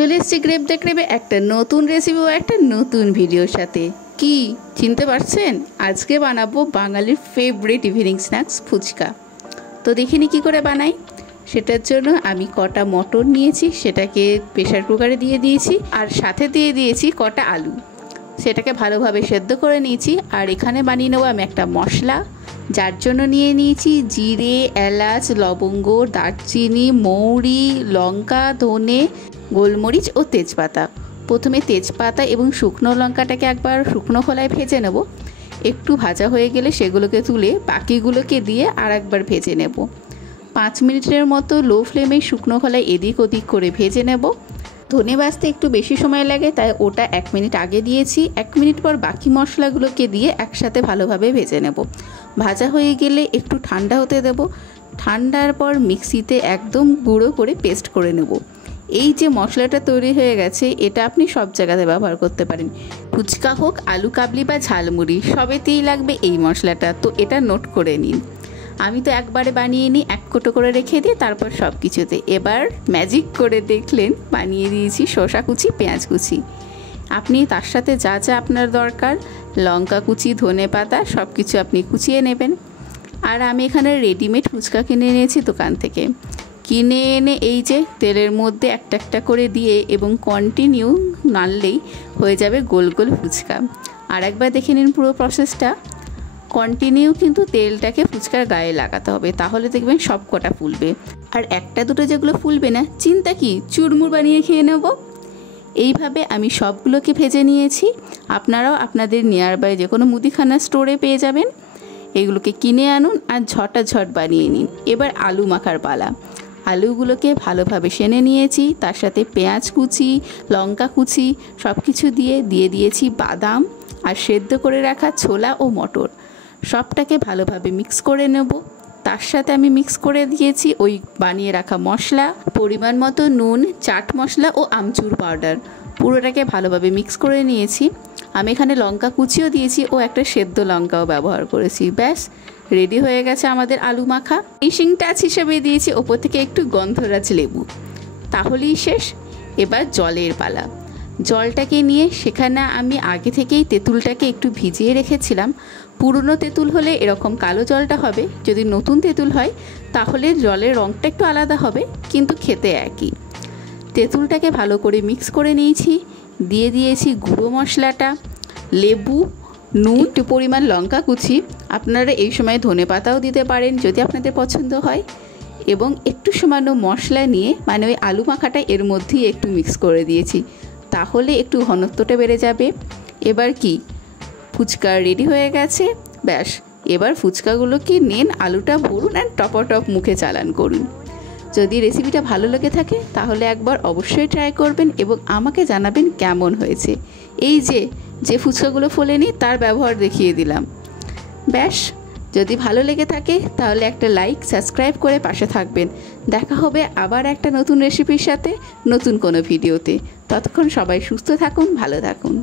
চলে এসেছি grape the ক্রেবে একটা নতুন রেসিপি ও একটা নতুন ভিডিওর সাথে। কি চিনতে পারছেন? আজকে বানাবো বাঙালির ফেভারিট ইভিনিং স্ন্যাক্স ফুচকা। তো দেখিনি কি করে বানাই। সেটার জন্য আমি কটা মটর নিয়েছি, সেটাকে প্রেসার কুকারে দিয়ে দিয়েছি, আর সাথে দিয়ে দিয়েছি কটা আলু। সেটাকে ভালোভাবে সেদ্ধ করে নিয়েছি। আর এখানে বানিয়ে নেবো আমি একটা মশলা, যার জন্য নিয়ে নিয়েছি জিরে, এলাচ, লবঙ্গ, দারচিনি, মৌরি, লঙ্কা, ধনে, গোলমরিচ ও তেজপাতা। প্রথমে তেজপাতা এবং শুকনো লঙ্কাটাকে একবার শুকনো খোলায় ভেজে নেব। একটু ভাজা হয়ে গেলে সেগুলোকে তুলে বাকিগুলোকে দিয়ে আর একবার ভেজে নেব। 5 মিনিটের মতো লো ফ্লেমে শুকনো খোলায় এদিক ওদিক করে ভেজে নেব। ধনে ভাজতে একটু বেশি সময় লাগে, তাই ওটা 1 মিনিট আগে দিয়েছি। 1 মিনিট পর বাকি মশলাগুলোকে দিয়ে একসাথে ভালোভাবে ভেজে নেব। ভাজা হয়ে গেলে একটু ঠান্ডা হতে দেব। ঠান্ডার পর মিক্সিতে একদম গুঁড়ো করে পেস্ট করে নেব। এই যে মশলাটা তৈরি হয়ে গেছে, এটা আপনি সব জায়গাতে ব্যবহার করতে পারেন। ফুচকা হোক, আলু কাবলি বা ঝালমুড়ি, সবেতেই লাগবে এই মশলাটা। তো এটা নোট করে নিন। আমি তো একবারে বানিয়ে নিই, 1 কোটো করে রেখে দিই, তারপর সব কিছুতে। এবার ম্যাজিক করে দেখলেন, বানিয়ে দিয়েছি শসা কুচি, পেঁয়াজ কুচি। আপনি তার সাথে যা যা আপনার দরকার, লঙ্কা কুচি, ধনে পাতা, সব কিছু আপনি কুচিয়ে নেবেন। আর আমি এখানে রেডিমেড ফুচকা কিনে নিয়েছি দোকান থেকে। কিনে এনে এই যে তেলের মধ্যে একটা একটা করে দিয়ে এবং কন্টিনিউ নাড়লেই হয়ে যাবে গোল গোল ফুচকা। আর একবার দেখে নিন পুরো প্রসেসটা। কন্টিনিউ কিন্তু তেলটাকে ফুচকার গায়ে লাগাতে হবে, তাহলে দেখবেন সব কটা ফুলবে। আর একটা দুটো যেগুলো ফুলবে না, চিন্তা কি, চুরমুর বানিয়ে খেয়ে নেব। এইভাবে আমি সবগুলোকে ভেজে নিয়েছি। আপনারাও আপনাদের নিয়ার বাই যে কোনো মুদিখানা স্টোরে পেয়ে যাবেন। এগুলোকে কিনে আনুন আর ঝটাঝট বানিয়ে নিন। এবার আলু মাখার পালা। আলুগুলোকে ভালোভাবে সেনে নিয়েছি, তার সাথে পেঁয়াজ কুচি, লঙ্কা কুচি সব কিছু দিয়ে দিয়েছি বাদাম আর সেদ্ধ করে রাখা ছোলা ও মটর। সবটাকে ভালোভাবে মিক্স করে নেব। তার সাথে আমি মিক্স করে দিয়েছি ওই বানিয়ে রাখা মশলা, পরিমাণ মতো নুন, চাট মশলা ও আমচুর পাউডার। পুরোটাকে ভালোভাবে মিক্স করে নিয়েছি। আমি এখানে লঙ্কা কুচিও দিয়েছি ও একটা সেদ্ধ লঙ্কাও ব্যবহার করেছি। ব্যাস রেডি হয়ে গেছে আমাদের আলু মাখা। ফিনিশিং টাচ হিসেবে দিয়েছি ওপর থেকে একটু গন্ধরাজ লেবু। তাহলেই শেষ। এবার জলের পালা। জলটাকে নিয়ে সেখানে আমি আগে থেকেই তেঁতুলটাকে একটু ভিজিয়ে রেখেছিলাম। পুরনো তেঁতুল হলে এরকম কালো জলটা হবে, যদি নতুন তেঁতুল হয় তাহলে জলের রঙটা একটু আলাদা হবে, কিন্তু খেতে একই। তেঁতুলটাকে ভালো করে মিক্স করে নিয়েছি। দিয়ে দিয়েছি গুঁড়ো মশলাটা, লেবু, নুন, একটু পরিমাণ লঙ্কা কুচি। আপনারা এই সময় ধনে পাতাও দিতে পারেন যদি আপনাদের পছন্দ হয়। এবং একটু সামান্য মশলা নিয়ে মানে ওই আলু মাখাটা এর মধ্যেই একটু মিক্স করে দিয়েছি, তাহলে একটু ঘনত্বটা বেড়ে যাবে। এবার কি, ফুচকা রেডি হয়ে গেছে। ব্যাস এবার ফুচকাগুলোকে নিন, আলুটা ভরুন আর টপ মুখে চালান করুন। যদি রেসিপিটা ভালো লেগে থাকে তাহলে একবার অবশ্যই ট্রাই করবেন এবং আমাকে জানাবেন কেমন হয়েছে। এই যে ফুচকাগুলো ফোলেনি তার ব্যবহার দেখিয়ে দিলাম। ব্যাস যদি ভালো লেগে থাকে তাহলে একটা লাইক, সাবস্ক্রাইব করে পাশে থাকবেন। দেখা হবে আবার একটা নতুন রেসিপির সাথে, নতুন কোনো ভিডিওতে। ততক্ষণ সবাই সুস্থ থাকুন, ভালো থাকুন।